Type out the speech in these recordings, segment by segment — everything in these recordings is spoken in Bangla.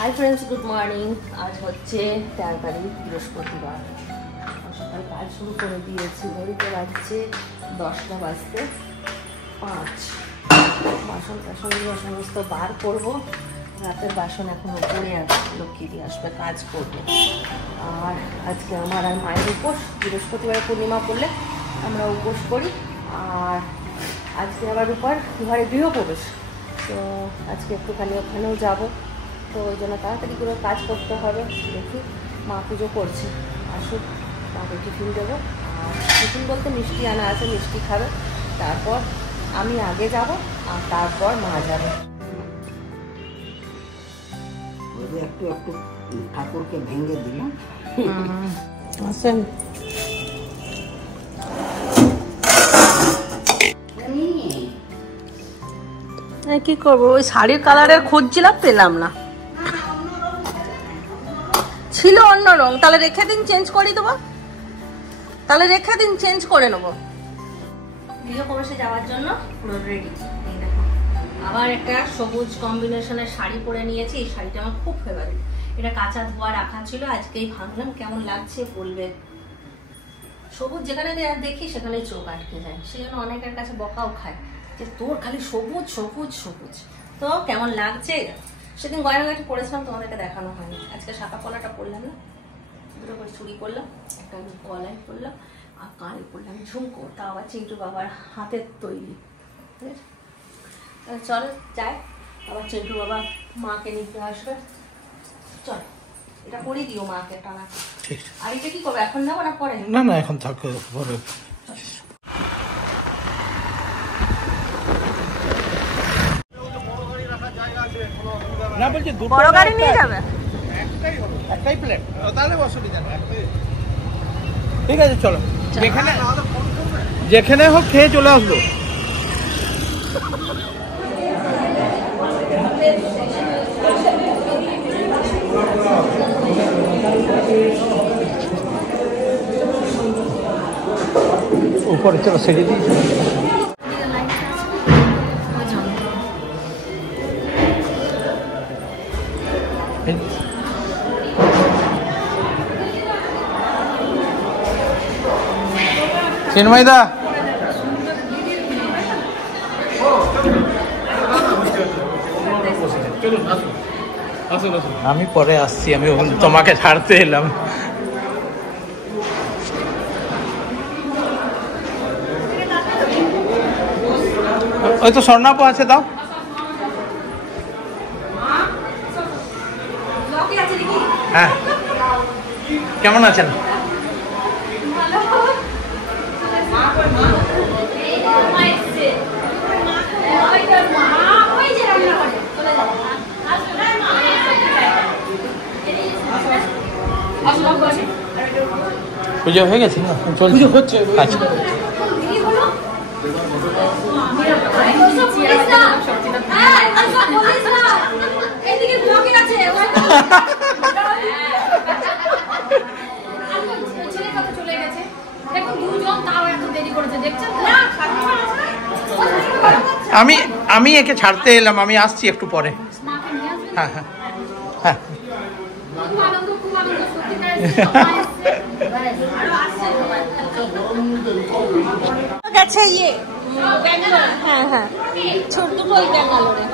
Hi friends, good morning. आज হচ্ছে 13 তারিখ বৃহস্পতিবার। সকাল কাজ শুরু করে দিয়েছি। ঘড়িতে বাজছে 10টা বাজতে 5। বাসন টাসনগুলো সমস্ত বার করবো। রাতের বাসন এখন উপরে আছে, লক্ষ্মী দিয়ে আসবে, কাজ করবে। আর আজকে আমার আর মায়ের উপোস। বৃহস্পতিবার পূর্ণিমা পড়লে আমরা উপোস করি। আর আজকে আবার রূপার ঘরে গৃহপ্রবেশ, তো আজকে একটুখানি ওখানেও যাবো। তো ওই জন্য তাড়াতাড়ি করে কাজ করতে হবে। দেখি, মা পুজো করছে, আসুক, মাকে টিফিন দেবো। আর টিফিন বলতে মিষ্টি আনা আছে, মিষ্টি খাবে। তারপর আমি আগে যাব, আর তারপর মা যাবে। একটু একটু ঠাকুরকে ভেঙে দিলাম। আসেন, কি করবো, ওই শাড়ির কালারের খুঁজছিলাম, পেলাম না, ছিল অন্য রং। তাহলে রেখে দিন, চেঞ্জ করে দেবো। তাহলে রেখে দিন, চেঞ্জ করে নেবো। গৃহপ্রবেশে যাওয়ার জন্য পুরো রেডি। এই দেখো, আবার একটা সবুজ কম্বিনেশনের শাড়ি পরে নিয়েছি। এই শাড়িটা আমার খুব ফেভারিট। এটা কাঁচা ধোয়া রাখা ছিল, আজকেই ভাঙলাম। কেমন লাগছে বলবে। সবুজ যেখানে দেখি সেখানে চোখ আটকে যায়। সেই জন্য অনেকের কাছে বকাও খায় যে তোর খালি সবুজ সবুজ সবুজ। তো কেমন লাগছে। সেদিন গয়নাগাটি পরেছিলাম, তোমাদেরকে দেখানো হয়নি। আজকে শাখা পলাটা পরলাম না, দুটো করে চুড়ি করলাম, একটা গলায় পরলাম, আর কানে পরলাম ঝুমকো। তা আবার চিন্টু বাবার হাতের তৈরি। ঠিক আছে, চল যাই। আবার চিন্টু বাবা মাকে নিতে আসবে। চল, এটা করে দিও মাকে টানা। আর এটা কি করবো, এখন নেবো না পরে? না না, এখন থাকো, পরে। না বলছি বড় গাড়ি নিয়ে যাবে, একটাই প্লেট, তাহলে অসুবিধা নেই। ঠিক আছে, চলো, যেখানে হোক খেয়ে চলে আসবো। উপরে চলো, সেরে দিই। চিন্ময়দা, আমি পরে আসছি, আমি তোমাকে ছাড়তে এলাম। ওই তো স্বর্ণাপু আছে, দাও। হ্যাঁ, কেমন আছেন? পুজো হয়ে গেছে না? পুজো হচ্ছে। আচ্ছা, আমি একে ছাড়তে এলাম, আমি আসছি একটু পরে। হ্যাঁ হ্যাঁ হ্যাঁ, গেছে ইয়ে, হ্যাঁ হ্যাঁ, ছোট ওই ব্যাঙ্গালোরে।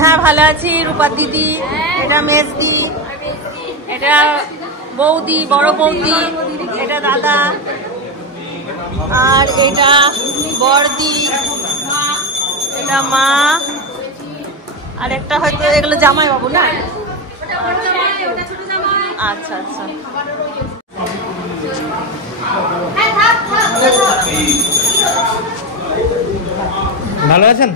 হ্যাঁ, ভালো আছি। রূপা দিদি, এটা মেজদি, এটা বৌদি, বড় বৌদি, এটা দাদা, আর এটা বড়দি, এটা মা, আর একটা হয়তো এগুলো জামাই বাবু না? আচ্ছা আচ্ছা। ভালো আছেন?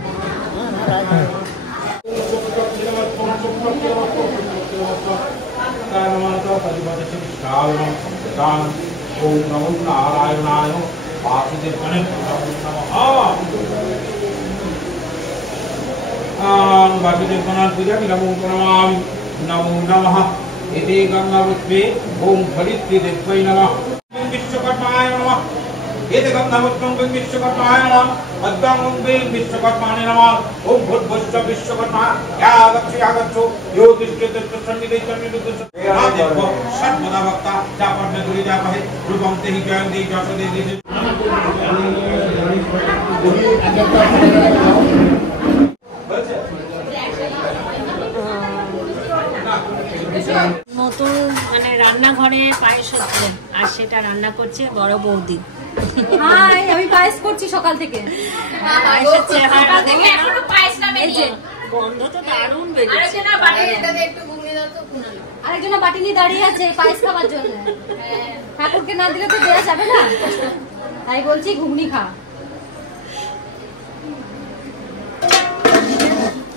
नमो नमः। इति गंगावत्वे ओम फलित्य देवै नमः। विश्वकर्माय नमः। एते गन्धवत्तं विश्वकर्माय नमः अद्भुतं विश्वकर्माय नमः ओम भूर्भुवस्व विश्वकर्मा यागच्छो यो तिष्ठति सन्निधि सन्निधि आदित्य सर्वदा भक्ता जापन दूरी जापहे रूपं ते ही ज्ञान दे जप दे दे নতুন মানে রান্নাঘরে পায়েস হচ্ছে আর সেটা রান্না করছে বড় বৌদি। হাই, আমি পায়েস করছি সকাল থেকে। পায়েসের চেহারা দেখে এখনো পায়েস নামে নিয়ে গন্ধ তো দারুণ বেরিয়েছে। আরেকজনা বাটি নিয়ে দাঁড়িয়ে আছে পায়েস খাওয়ার জন্য। ঠাকুরকে না দিলে তো দেওয়া যাবে না, তাই বলছি ঘুগনি খা।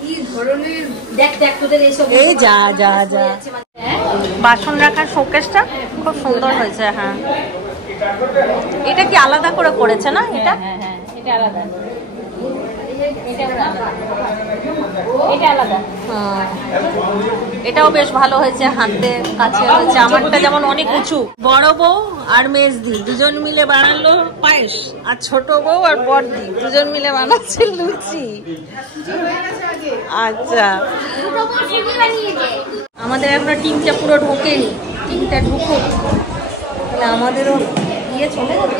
কি ধরনের দেখ দেখ তোদের এইসব এই যা যা যা বাসন রাখার শোকেসটা খুব সুন্দর হয়েছে। হ্যাঁ, এটা কি আলাদা করে করেছে না? এটা হ্যাঁ এটা আলাদা, এটা আলাদা। এটাও বেশ ভালো হয়েছে, হাতে কাছে হয়েছে। আমারটা যেমন অনেক উঁচু। বড় বউ আর মেজদি দুজন মিলে বানালো পায়েস, আর ছোট বউ আর বড়দি দুজন মিলে বানাচ্ছে লুচি। আচ্ছা, আমাদের এখনো টিমটা পুরো ঢোকেনি, টিমটা ঢুকুক আমাদেরও ইয়ে চলে যাবে।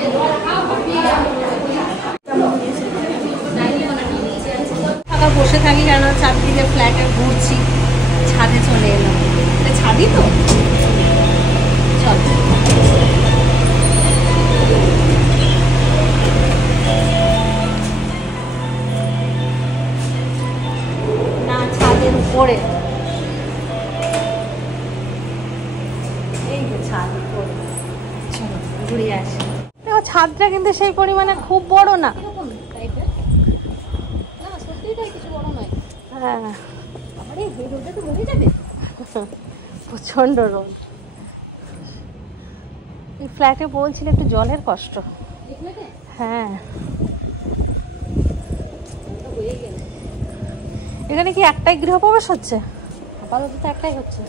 বসে থাকি কেন, চারদিকে ফ্ল্যাটে ঘুরছি, ছাদে চলে এলাম। ছাদি তো চল। না, ছাদের উপরে, এই যে ছাদ উপরে, চলো ঘুরে আসি। ছাদটা কিন্তু সেই পরিমাণে খুব বড় না। প্রচন্ড রোদ। এই ফ্ল্যাটে বলছিল একটু জলের কষ্ট। হ্যাঁ, এখানে কি একটাই গৃহপ্রবেশ হচ্ছে? আপাতত তো একটাই হচ্ছে।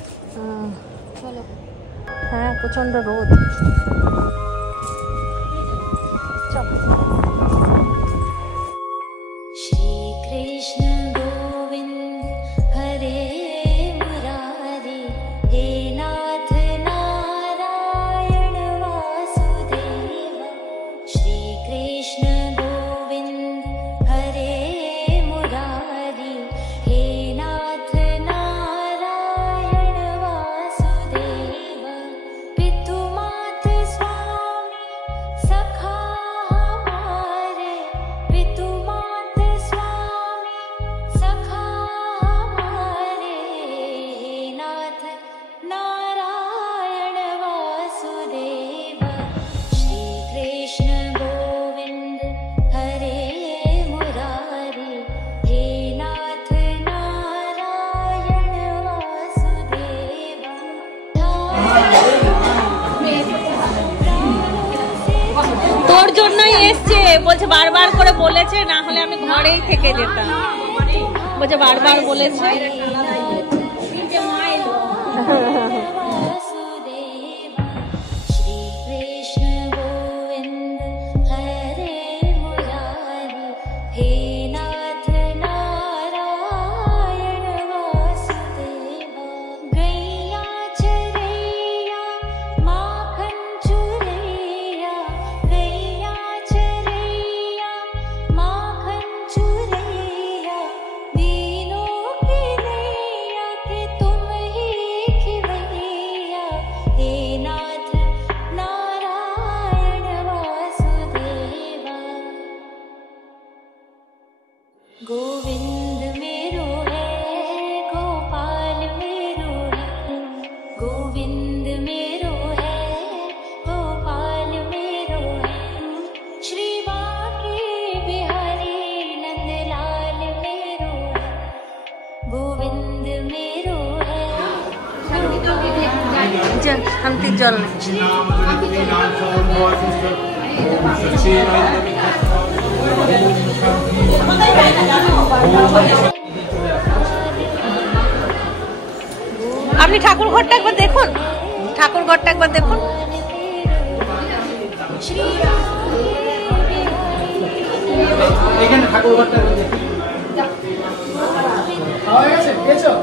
হ্যাঁ, প্রচন্ড রোদ। চলো। তোর জন্যই এসছে, বলছে বারবার করে বলেছে, না হলে আমি ঘরেই থেকে যেতাম। বলছে বারবার বলেছে। गोविंद मेरो है, गोपाल मेरो है, गोविंद मेरो है, गोपाल मेरो है, श्री बांके बिहारी नंदलाल मेरो है, गोविंद मेरो है। শান্তি জল আপনি ঠাকুর ঘরটা একবার দেখুন, ঠাকুর ঘরটা একবার দেখুন। এখানে ঠাকুর ঘরটা খাওয়া গেছে, খেয়েছো?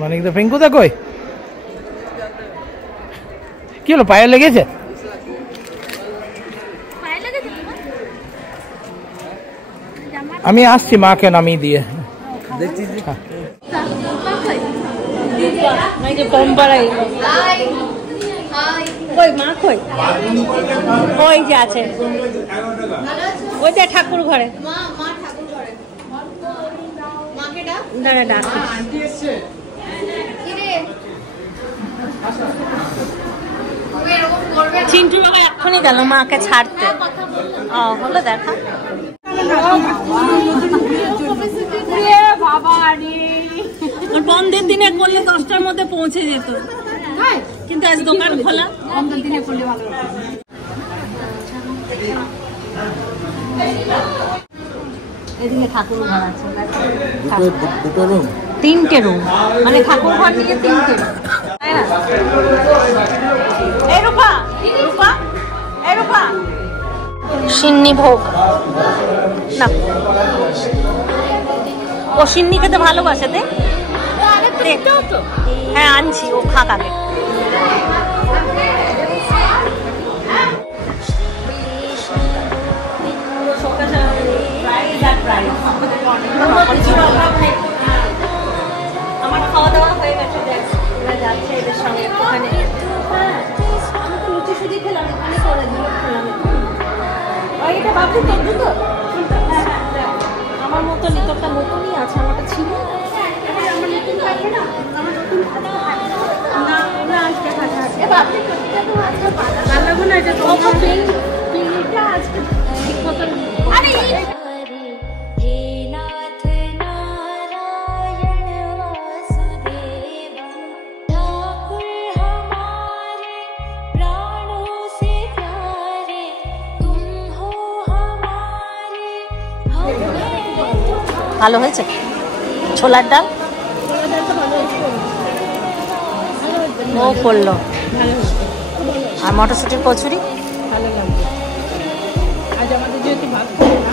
মানে পিঙ্কুদা কই? কি হলো, পায়ে লেগেছে? আমি আসছি মাকে নামিয়ে দিয়ে। ওই যে আছে, ওই যে ঠাকুর ঘরে। দাঁড়া ডাক, চিন্টু বাবা এক্ষুনি গেল মাকে ছাড়তে। ও হলো দেখা। ওর বন্ধের দিনে করলে 10টার মধ্যে পৌঁছে যেত, কিন্তু আজ দোকান খোলা। বন্ধের দিনে করলে ভালো। এদিকে ঠাকুর ঘর আছে, দুটো রুম, 3টে রুম, মানে ঠাকুর ঘর নিয়ে 3টে রুম, তাই না? এই রূপা, রূপা, এই রূপা, সিন্নি ভোগ না, ও সিন্নি খেতে ভালোবাসে। হ্যাঁ আনছি, ও খাক আগে। আমার খাওয়া দাওয়া হয়ে গেছে, যাচ্ছে এদের সঙ্গে ওখানে। লুচি সুজি খেলাম, এখানে করে দিল খেলাম। এটা বাবু দেখবি তো? আমার মতো নিতরটা নতুনই আছে, আমারটা ছিল আমার নতুন থাকবে না, আমার নতুন না না আজকে থাকে। আজকে ঠিক মতন। আরে ভালো হয়েছে ছোলার ডাল, ও করলো। আর মটরশুটির কচুরি ভালো লাগবে। আজ আমাদের যেহেতু ভাত খাবো না,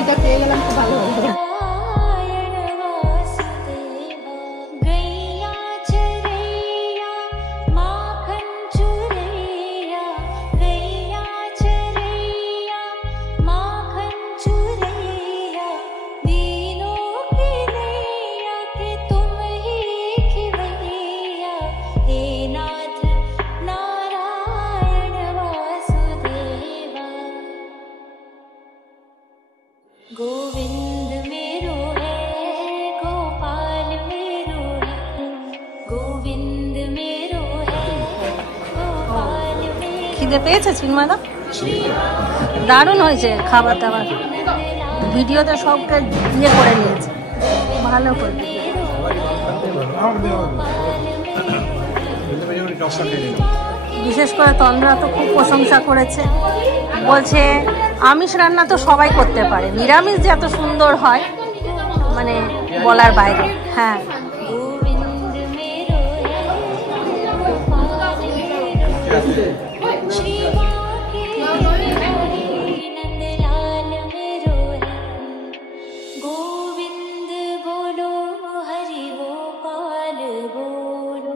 এটা পেয়ে গেলাম খুব ভালো হবে। गोविंद मेरो है गोपाल मेरो है गोविंद मेरो है गोपाल मेरो। খিদে পেয়েছে চিন্ময়দা? দারুণ হয়েছে খাবার দাবার, ভিডিওতে সবকে ইয়ে করে নিয়েছে, ভালো করে। বিশেষ করে তন্দ্রা তো খুব প্রশংসা করেছে, বলছে আমিষ রান্না তো সবাই করতে পারে, নিরামিষ যে এত সুন্দর হয় মানে বলার বাইরে। হ্যাঁ गोविंद बोलो हरि गोपाल बोलो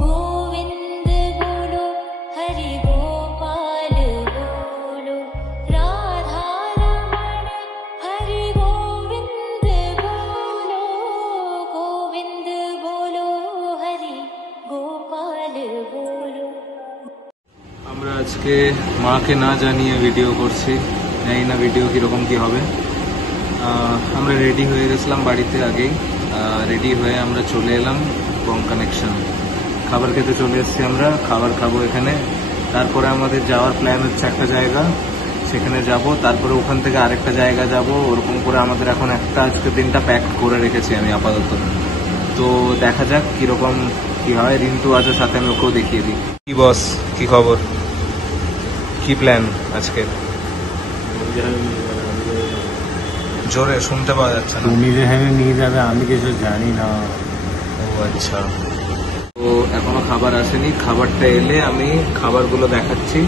गोविंद बोलो हरि गोपाल बोलो राधा रमण हरि गोविंद बोलो गोविंद बोलो हरि गोपाल बोलो। আমরা আজকে মাকে না জানিয়ে ভিডিও করছি, জানি না ভিডিও কীরকম কী হবে। আমরা রেডি হয়ে গেছিলাম বাড়িতে আগেই, রেডি হয়ে আমরা চলে এলাম বং কানেকশন, খাবার খেতে চলে এসেছি। আমরা খাবার খাবো এখানে, তারপরে আমাদের যাওয়ার প্ল্যান হচ্ছে একটা জায়গা, সেখানে যাব, তারপরে ওখান থেকে আরেকটা জায়গা যাব, ওরকম করে আমাদের এখন একটা আজকে দিনটা প্যাক করে রেখেছি আমি আপাতত। তো দেখা যাক কিরকম কি হয়। রিন্টু আছে সাথে, আমি ওকেও দেখিয়ে দিই। কি বস, কি খবর, কি প্ল্যান আজকে? জোরে শুনতে পাওয়া যাচ্ছে না। তুমি যেখানে নিয়ে যাবে আমি কিছু জানি না। ও আচ্ছা, তো এখনো খাবার আসেনি, খাবারটা এলে আমি খাবারগুলো দেখাচ্ছি।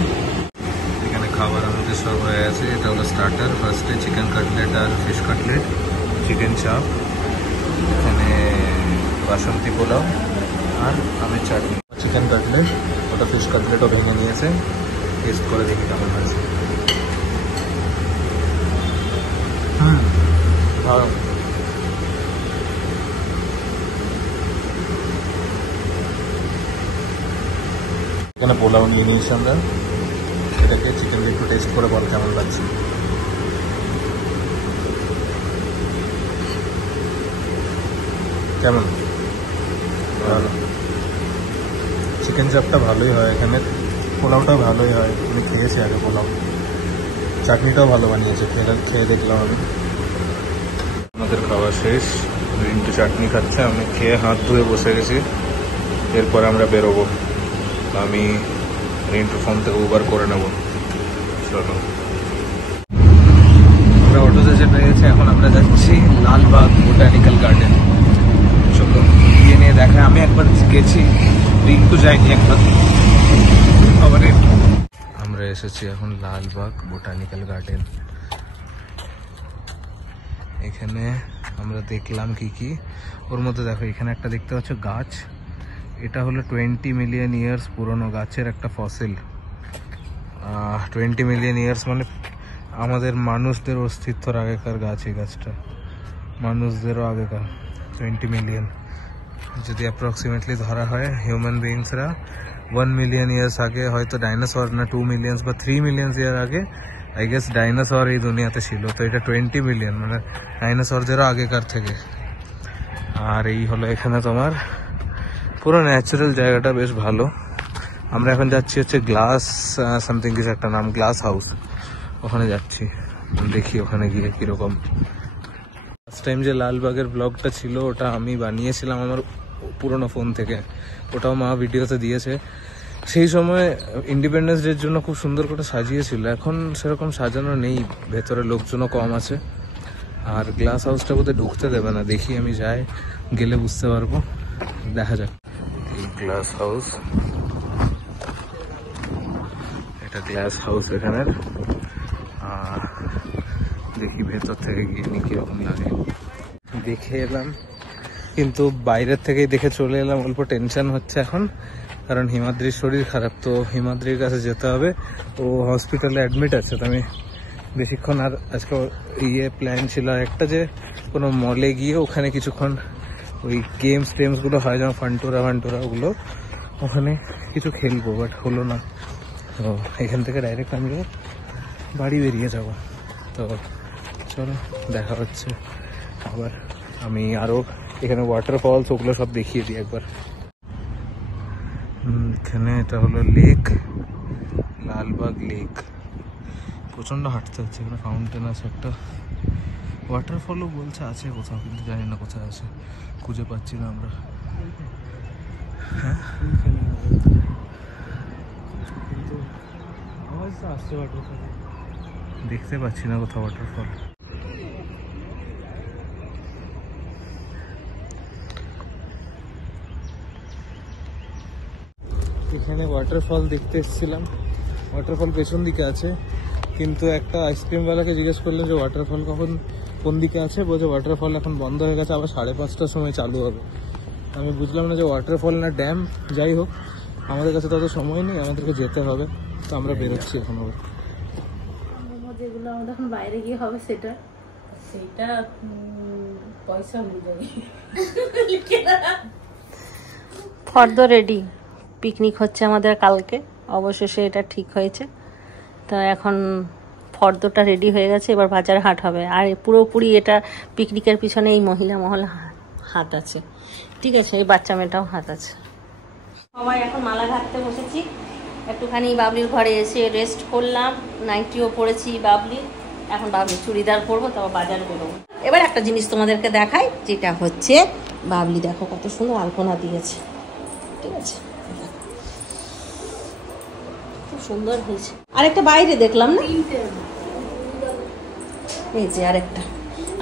এখানে খাবার আমাদের সব হয়ে আছে। এটা হলো স্টার্টার, ফার্স্টে চিকেন কাটলেট আর ফিশ কাটলেট, চিকেন চাপ, এখানে বাসন্তী পোলাও আর আমের চাটনি। চিকেন কাটলেট, ওটা ফিশ কাটলেটও ভেঙে নিয়েছে, টেস্ট করে দেখি কেমন হয়েছে। ভালো। এখানে পোলাও নিয়ে নিয়েছি আমরা, এটাকে চিকেন একটু টেস্ট করে বল কেমন লাগছে। কেমন? ভালো। চিকেন চাপটা ভালোই হয় এখানে, পোলাওটাও ভালোই হয়, আমি খেয়েছি আগে পোলাও। চাটনিটাও ভালো বানিয়েছে, খেয়ে দেখলাম আমি। আমাদের খাওয়া শেষ, রিন্টু চাটনি খাচ্ছে, আমি খেয়ে হাত ধুয়ে বসে গেছি। এরপর আমরা বেরোবো, আমি রিন্টু ফোন থেকে উবার করে নেব। চলো, আমরা অটোতে চেপে গেছি, এখন আমরা যাচ্ছি লালবাগ বোটানিক্যাল গার্ডেন। চলো গিয়ে নিয়ে দেখা। আমি একবার গেছি, রিন্টু যাইনি একবার। আমরা এসেছি এখন লালবাগ বোটানিক্যাল গার্ডেন। এখানে আমরা দেখলাম কি কি, ওর মধ্যে দেখো এখানে একটা দেখতে পাচ্ছ গাছ, এটা হলো 20 মিলিয়ন ইয়ার্স পুরনো গাছের একটা ফসিল। 20 মিলিয়ন ইয়ার্স মানে আমাদের মানুষদের অস্তিত্বর আগেকার গাছ। এই গাছটা মানুষদেরও আগেকার, 20 মিলিয়ন যদি অ্যাপ্রক্সিমেটলি ধরা হয়। হিউম্যান বিংসরা 1 মিলিয়ন ইয়ার্স আগে, হয়তো ডাইনোসর না 2 মিলিয়ন্স বা 3 মিলিয়ন ইয়ার আগে আই গেস ডাইনোসর এই দুনিয়াতে ছিল। তো এটা 20 মিলিয়ন মানে ডাইনোসরদেরও আগেকার থেকে। আর এই হলো এখানে তোমার পুরো ন্যাচারাল জায়গাটা, বেশ ভালো। আমরা এখন যাচ্ছি হচ্ছে গ্লাস সামথিং কিছু একটা নাম, গ্লাস হাউস, ওখানে যাচ্ছি। দেখি ওখানে গিয়ে কিরকম। ফার্স্ট টাইম যে লালবাগের ব্লগটা ছিল ওটা আমি বানিয়েছিলাম আমার পুরোনো ফোন থেকে, ওটাও মা ভিডিওতে দিয়েছে। সেই সময় ইন্ডিপেন্ডেন্স ডের জন্য খুব সুন্দর করে সাজিয়েছিল, এখন সেরকম সাজানো নেই, ভেতরে লোকজনও কম আছে। আর গ্লাস হাউসটা বোধহয় ঢুকতে দেবে না, দেখি আমি যাই, গেলে বুঝতে পারবো, দেখা যাক। গ্লাস হাউস, এটা গ্লাস হাউস এখানের। দেখি ভেতর থেকে গিয়ে নি কিরকম লাগে। দেখে এলাম, কিন্তু বাইরের থেকেই দেখে চলে এলাম, অল্প টেনশন হচ্ছে এখন, কারণ হিমাদ্রির শরীর খারাপ, তো হিমাদ্রির কাছে যেতে হবে। ও হসপিটালে অ্যাডমিট আছে, তো আমি বেশিক্ষণ আর আজকে প্ল্যান ছিল একটা যে কোনো মলে গিয়ে ওখানে কিছুক্ষণ ওই টেমসগুলো হয় যেমন ফান্টুরা ওগুলো, ওখানে কিছু খেলবো, বাট হলো না। তো এখান থেকে ডাইরেক্ট আমি বাড়ি বেরিয়ে যাব। তো চলো দেখা হচ্ছে আবার। আমি আরও এখানে ওয়াটারফলস ওগুলো সব দেখিয়ে দিই একবার। এখানে এটা হলো লেক, লালবাগ লেক। প্রচণ্ড হাঁটতে হচ্ছে, এখানে ফাউন্টেন আছে একটা, ওয়াটারফলও বলছে আছে কোথাও, কিন্তু জানি না কোথায় আছে, খুঁজে পাচ্ছি না আমরা। হ্যাঁ কিন্তু আওয়াজ তো আসছে ওয়াটারফল, দেখতে পাচ্ছি না কোথাও ওয়াটারফল। এখানে ওয়াটারফল দেখতে এসেছিলাম, ওয়াটারফল পেছন দিকে আছে, কিন্তু একটা আইসক্রিমওয়ালাকে জিজ্ঞেস করলাম যে ওয়াটারফল কোন দিকে আছে, বলছে ওয়াটারফল এখন বন্ধ হয়ে গেছে, আবার 5:30টার সময় চালু হবে। আমি বুঝলাম না যে ওয়াটারফল না ড্যাম, যাই হোক আমাদের কাছে তত সময় নেই, আমাদেরকে যেতে হবে, তো আমরা বেরোচ্ছি এখন। আবার যেগুলো আমাদের এখন বাইরে গিয়ে হবে সেটা পয়সা অনুযায়ী ফর্দ রেডি, পিকনিক হচ্ছে আমাদের কালকে, অবশেষে এটা ঠিক হয়েছে। তো এখন ফর্দটা রেডি হয়ে গেছে, এবার বাজার হাট হবে। আর পুরোপুরি এটা পিকনিকের পিছনে এই মহিলা মহল হাত আছে, ঠিক আছে, এই বাচ্চা মেয়েটাও হাত আছে। সবাই এখন মালা ঘাটতে বসেছি, একটুখানি বাবলির ঘরে এসে রেস্ট করলাম, নাইটিও পরেছি বাবলি, এখন বাবলি চুড়িদার পরবো, তারপর বাজার বেরোবো। এবার একটা জিনিস তোমাদেরকে দেখাই, যেটা হচ্ছে বাবলি দেখো কত সুন্দর আলপনা দিয়েছে, ঠিক আছে, খুব সুন্দর হয়েছে। আরেকটা বাইরে দেখলাম না, এই যে আরেকটা,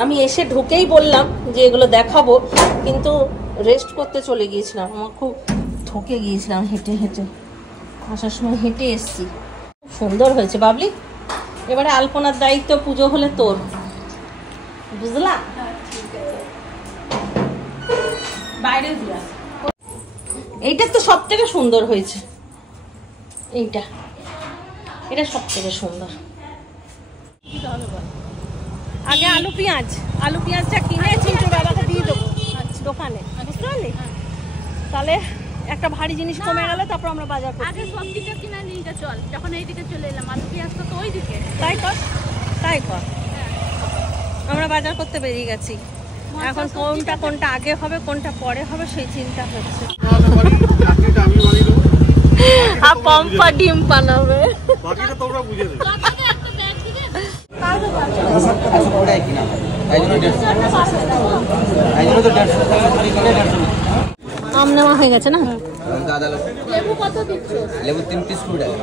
আমি এসে ঢুকেই বললাম যে এগুলো দেখাবো, কিন্তু রেস্ট করতে চলে গিয়েছিলাম, আমার খুব ঠকে গিয়েছিলাম হেঁটে হেঁটে, আসার সময় হেঁটে এসছি। খুব সুন্দর হয়েছে বাবলি। এবারে আলপনার দায়িত্ব পুজো হলে তোর, বুঝলা? বাইরে এইটা তো সব থেকে সুন্দর হয়েছে, এটা সব থেকে সুন্দর। আগে আলু পেঁয়াজটা কিনে চিন্টুর বাবাকে দিয়ে দেবো দোকানে, বুঝতে পারলি? তাহলে একটা ভারী জিনিস কমে গেল, তারপর আমরা বাজার করব। আগে সবজিটা কিনা নিয়ে চল, যখন এইদিকে চলে এলাম আলু পেঁয়াজটা তো ওইদিকে। তাই কর আমরা বাজার করতে বেরিয়ে গেছি, এখন কোনটা আগে হবে কোনটা পরে হবে সেই চিন্তা হচ্ছে। আর পম্পা ডিম বানাবে, বাকিটা তোমরা বুঝে দেবে। আম নেওয়া হয়ে গেছে না? লেবু কত দিচ্ছ? লেবু 3 পিস কুড়ি টাকা।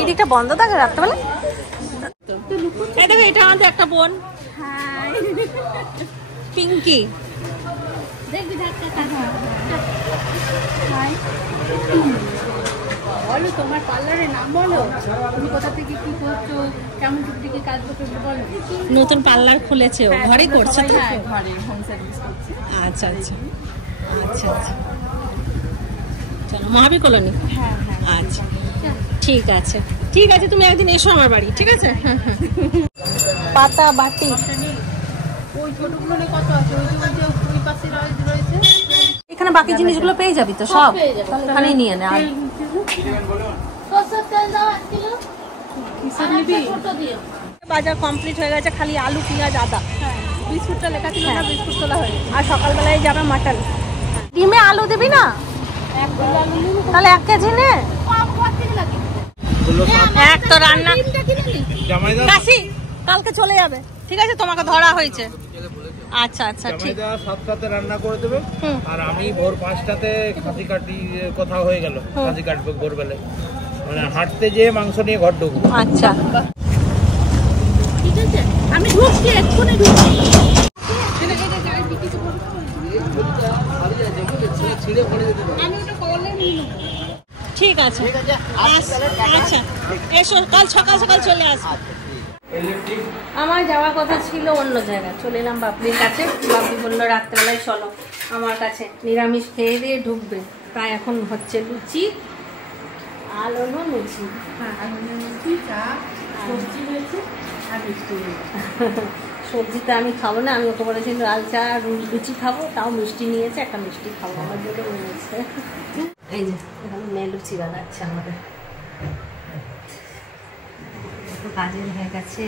এই দিকটা বন্ধ থাকে রাত্রেবেলা। এই দেখো, এটা আমাদের একটা বোন পিঙ্কি। দেখবি বলো তোমার পার্লারের নাম বলো, তুমি কোথা থেকে কি করছো, কেমন টুকটিকে কাজ করছো বলো। নতুন পার্লার খুলেছে, ও ঘরে করছে তো? হ্যাঁ, ঘরে হোম সার্ভিস করছে। আচ্ছা, চলো মহাবীর কলোনি। আচ্ছা, ঠিক আছে তুমি একদিন এসো আমার বাড়ি, ঠিক আছে? পাতা বাটি ওই ছোটগুলো কত আছে, ওই পাশে রয়েছে। এখানে বাকি জিনিসগুলো পেয়ে যাবি তো সব, এখানেই নিয়ে নে। আর সরষের তেল দাও 1 কিলো। কিসের নিবি? বাজার কমপ্লিট হয়ে গেছে, খালি আলু পেঁয়াজ আদা। বিস্কুটটা লেখা ছিল না, বিস্কুট তোলা হয়ে গেছে। আর সকালবেলায় যাবে মাটন। ডিমে আলু দিবি না? 1 কিলো আলু নিবি, তাহলে 1 কেজি নে। কত থেকে লাগে? এক তো রান্না কাশি কালকে চলে যাবে, ঠিক আছে? তোমাকে ধরা হয়েছে। আচ্ছা, ঠিক। 7টাতে রান্না করে দেবে, আর আমি ভোর 5টাতে খাসি কাটি কথা হয়ে গেল, খাসি কাটবো ভোরবেলায়, মানে হাঁটতে যেয়ে মাংস নিয়ে ঘর ঢুকবো। আচ্ছা, ঠিক আছে, আমি ঢুকছি, এক্ষুনি ঢুকছি। আমি ওটা কলে নিয়ে নেবো। ঠিক আছে, আচ্ছা এসো, কাল সকাল চলে আসবো। আমার যাওয়ার কথা ছিল অন্য জায়গায়, চলে এলাম বাবলির কাছে। বাবলি বললো রাত্রেবেলায় চলো আমার কাছে, নিরামিষ খেয়ে দিয়ে ঢুকবে। তাই এখন হচ্ছে লুচি, আলু লুচি, সবজিতে আমি খাবো না, আমি ওকে বলেছি লাল চা লুচি খাবো, তাও মিষ্টি নিয়েছে, একটা মিষ্টি খাবো আমার জন্য নিয়েছে। এই যে এখানে মেয়ে লুচি বানাচ্ছে আমাদের, কাজের হয়ে গেছে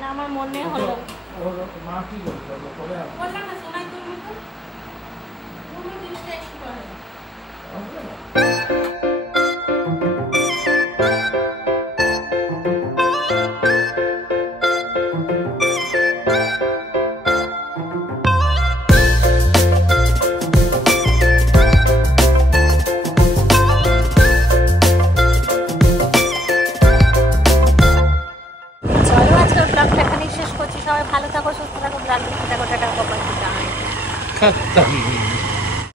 না, আমার মনে হলো ভালো থাকো, সুস্থ থাকো, টাটা।